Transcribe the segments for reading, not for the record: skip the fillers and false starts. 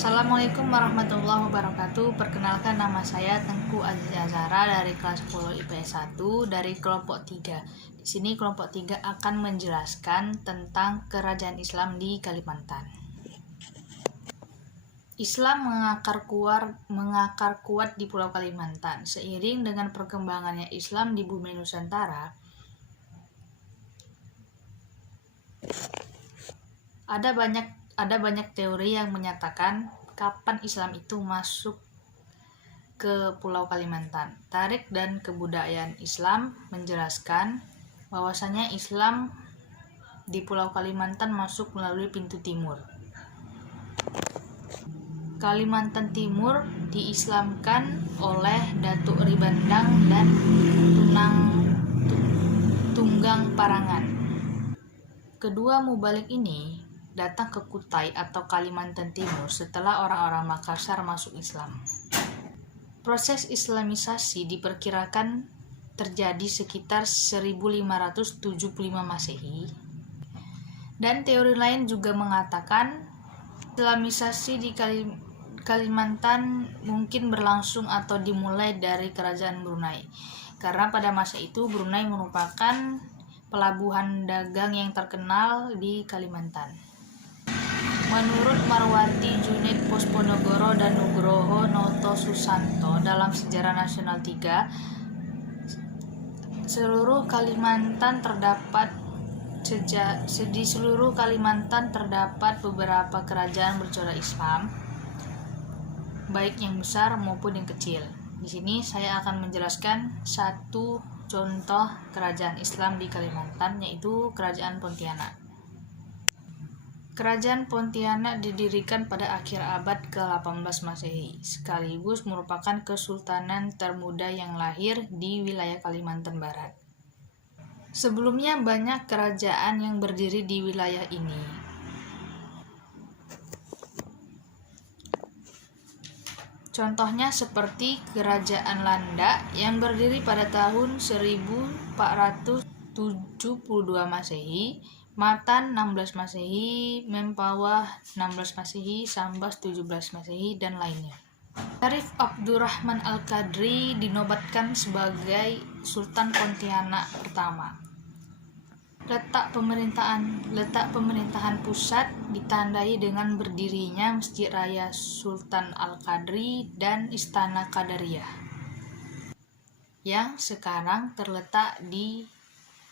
Assalamualaikum warahmatullahi wabarakatuh. Perkenalkan, nama saya Tengku Aziz Azhara dari kelas 10 IPS 1 dari kelompok 3. Di sini kelompok 3 akan menjelaskan tentang kerajaan Islam di Kalimantan. Islam mengakar kuat di Pulau Kalimantan. Seiring dengan perkembangannya Islam di bumi Nusantara, ada banyak teori yang menyatakan kapan Islam itu masuk ke Pulau Kalimantan. Tarikh dan kebudayaan Islam menjelaskan bahwasanya Islam di Pulau Kalimantan masuk melalui pintu timur. Kalimantan Timur diislamkan oleh Datuk Ribandang dan Tunggang Parangan. Kedua mubalik ini datang ke Kutai atau Kalimantan Timur setelah orang-orang Makassar masuk Islam. Proses Islamisasi diperkirakan terjadi sekitar 1575 Masehi. Dan teori lain juga mengatakan Islamisasi di Kalimantan mungkin berlangsung atau dimulai dari kerajaan Brunei. Karena pada masa itu Brunei merupakan pelabuhan dagang yang terkenal di Kalimantan. Menurut Marwati Junaid Posponegoro dan Nugroho Noto Susanto dalam Sejarah Nasional 3, di seluruh Kalimantan terdapat beberapa kerajaan bercorak Islam, baik yang besar maupun yang kecil. Di sini saya akan menjelaskan satu contoh kerajaan Islam di Kalimantan, yaitu Kerajaan Pontianak. Kerajaan Pontianak didirikan pada akhir abad ke-18 Masehi, sekaligus merupakan kesultanan termuda yang lahir di wilayah Kalimantan Barat. Sebelumnya banyak kerajaan yang berdiri di wilayah ini. Contohnya seperti Kerajaan Landa yang berdiri pada tahun 1472 Masehi, Matan 16 Masehi, Mempawah 16 Masehi, Sambas 17 Masehi, dan lainnya. Syarif Abdurrahman Al-Qadri dinobatkan sebagai Sultan Pontianak pertama. Letak pemerintahan pusat ditandai dengan berdirinya Masjid Raya Sultan Al-Qadri dan Istana Qadariyah yang sekarang terletak di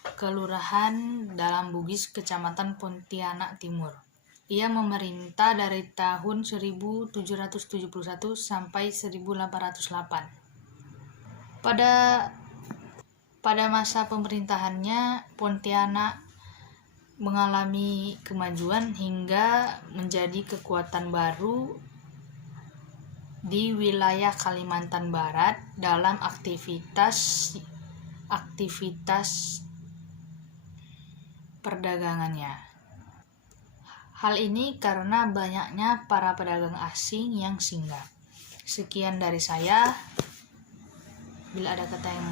Kelurahan Dalam Bugis, Kecamatan Pontianak Timur. Ia memerintah dari tahun 1771 sampai 1808. Pada masa pemerintahannya, Pontianak mengalami kemajuan hingga menjadi kekuatan baru di wilayah Kalimantan Barat dalam aktivitas perdagangannya. Hal ini karena banyaknya para pedagang asing yang singgah. Sekian dari saya. Bila ada kata yang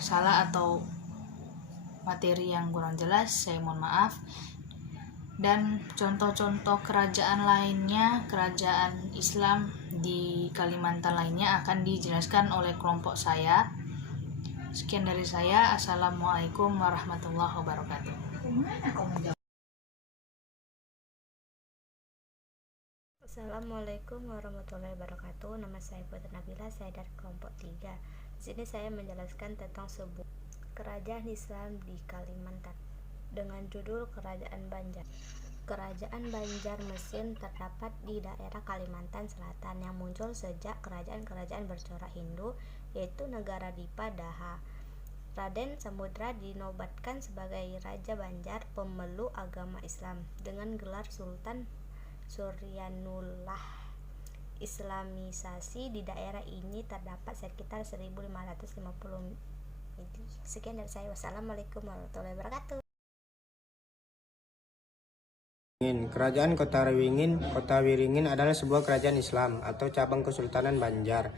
salah atau materi yang kurang jelas, saya mohon maaf. Dan contoh-contoh kerajaan lainnya, kerajaan Islam di Kalimantan lainnya akan dijelaskan oleh kelompok saya. Sekian dari saya. Assalamualaikum warahmatullahi wabarakatuh. Assalamualaikum warahmatullahi wabarakatuh. Nama saya Putri Nabila, saya dari kelompok 3. Di sini saya menjelaskan tentang sebuah kerajaan Islam di Kalimantan dengan judul Kerajaan Banjar. Kerajaan Banjar Mesin terdapat di daerah Kalimantan Selatan yang muncul sejak kerajaan-kerajaan bercorak Hindu, yaitu Negara Dipa Daha. Raden Samudra dinobatkan sebagai Raja Banjar, pemeluk agama Islam, dengan gelar Sultan Suryanullah. Islamisasi di daerah ini terdapat sekitar 1550. Sekian dari saya. Wassalamualaikum warahmatullahi wabarakatuh. Kerajaan Kota Wiringin adalah sebuah kerajaan Islam atau cabang Kesultanan Banjar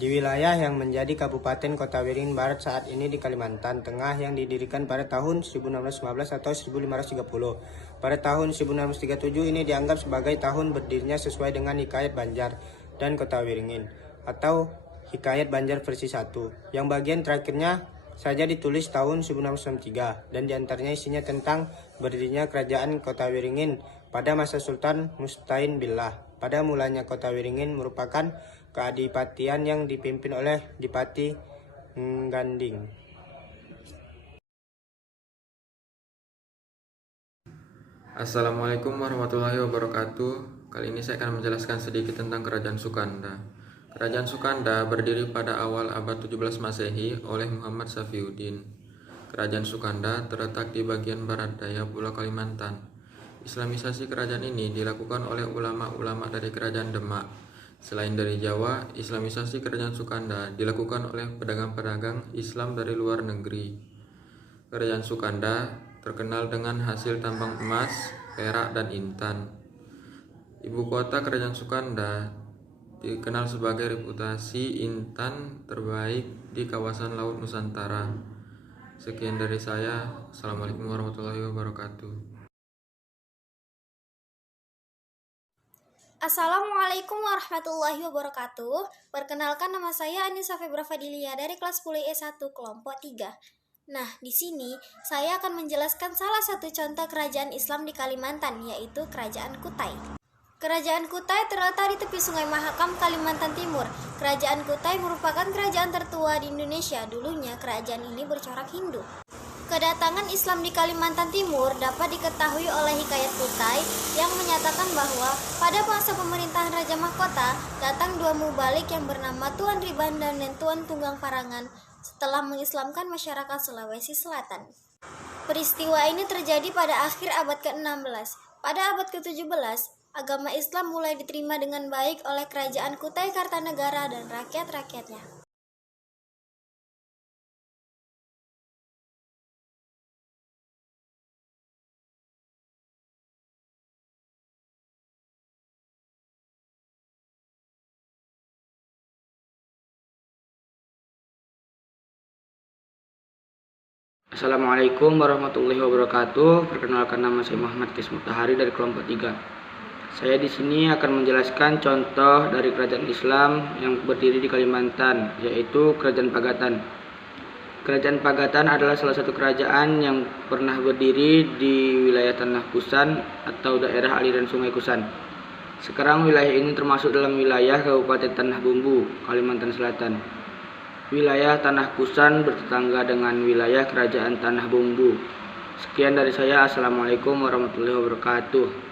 di wilayah yang menjadi Kabupaten Kota Waringin Barat saat ini di Kalimantan Tengah yang didirikan pada tahun 1615 atau 1530. Pada tahun 1637 ini dianggap sebagai tahun berdirinya sesuai dengan Hikayat Banjar dan Kota Waringin atau Hikayat Banjar versi 1, yang bagian terakhirnya saja ditulis tahun 1693 dan diantaranya isinya tentang berdirinya kerajaan Kota Waringin pada masa Sultan Mustain Billah. Pada mulanya Kota Waringin merupakan keadipatian yang dipimpin oleh Dipati Ngganding. Assalamualaikum warahmatullahi wabarakatuh. Kali ini saya akan menjelaskan sedikit tentang Kerajaan Sukanda. Kerajaan Sukanda berdiri pada awal abad 17 Masehi oleh Muhammad Safiuddin. Kerajaan Sukanda terletak di bagian barat daya Pulau Kalimantan. Islamisasi kerajaan ini dilakukan oleh ulama-ulama dari Kerajaan Demak. Selain dari Jawa, Islamisasi Kerajaan Sukanda dilakukan oleh pedagang-pedagang Islam dari luar negeri. Kerajaan Sukanda terkenal dengan hasil tambang emas, perak, dan intan. Ibu kota Kerajaan Sukanda dikenal sebagai reputasi intan terbaik di kawasan Laut Nusantara. Sekian dari saya. Assalamualaikum warahmatullahi wabarakatuh. Assalamualaikum warahmatullahi wabarakatuh. Perkenalkan, nama saya Anissa Febra Fadilia dari kelas 10 E1 kelompok 3. Nah, di sini saya akan menjelaskan salah satu contoh kerajaan Islam di Kalimantan, yaitu Kerajaan Kutai. Kerajaan Kutai terletak di tepi Sungai Mahakam, Kalimantan Timur. Kerajaan Kutai merupakan kerajaan tertua di Indonesia. Dulunya kerajaan ini bercorak Hindu. Kedatangan Islam di Kalimantan Timur dapat diketahui oleh Hikayat Kutai yang menyatakan bahwa pada masa pemerintahan Raja Mahkota datang dua mubalik yang bernama Tuan Riban dan Tuan Tunggang Parangan setelah mengislamkan masyarakat Sulawesi Selatan. Peristiwa ini terjadi pada akhir abad ke-16. Pada abad ke-17, agama Islam mulai diterima dengan baik oleh Kerajaan Kutai Kartanegara dan rakyat-rakyatnya. Assalamualaikum warahmatullahi wabarakatuh. Perkenalkan, nama saya Muhammad Kis Mutahari dari kelompok 3. Saya di sini akan menjelaskan contoh dari kerajaan Islam yang berdiri di Kalimantan, yaitu Kerajaan Pagatan. Kerajaan Pagatan adalah salah satu kerajaan yang pernah berdiri di wilayah Tanah Kusan atau daerah aliran Sungai Kusan. Sekarang wilayah ini termasuk dalam wilayah Kabupaten Tanah Bumbu, Kalimantan Selatan. Wilayah Tanah Kusan bertetangga dengan wilayah Kerajaan Tanah Bumbu. Sekian dari saya. Assalamualaikum warahmatullahi wabarakatuh.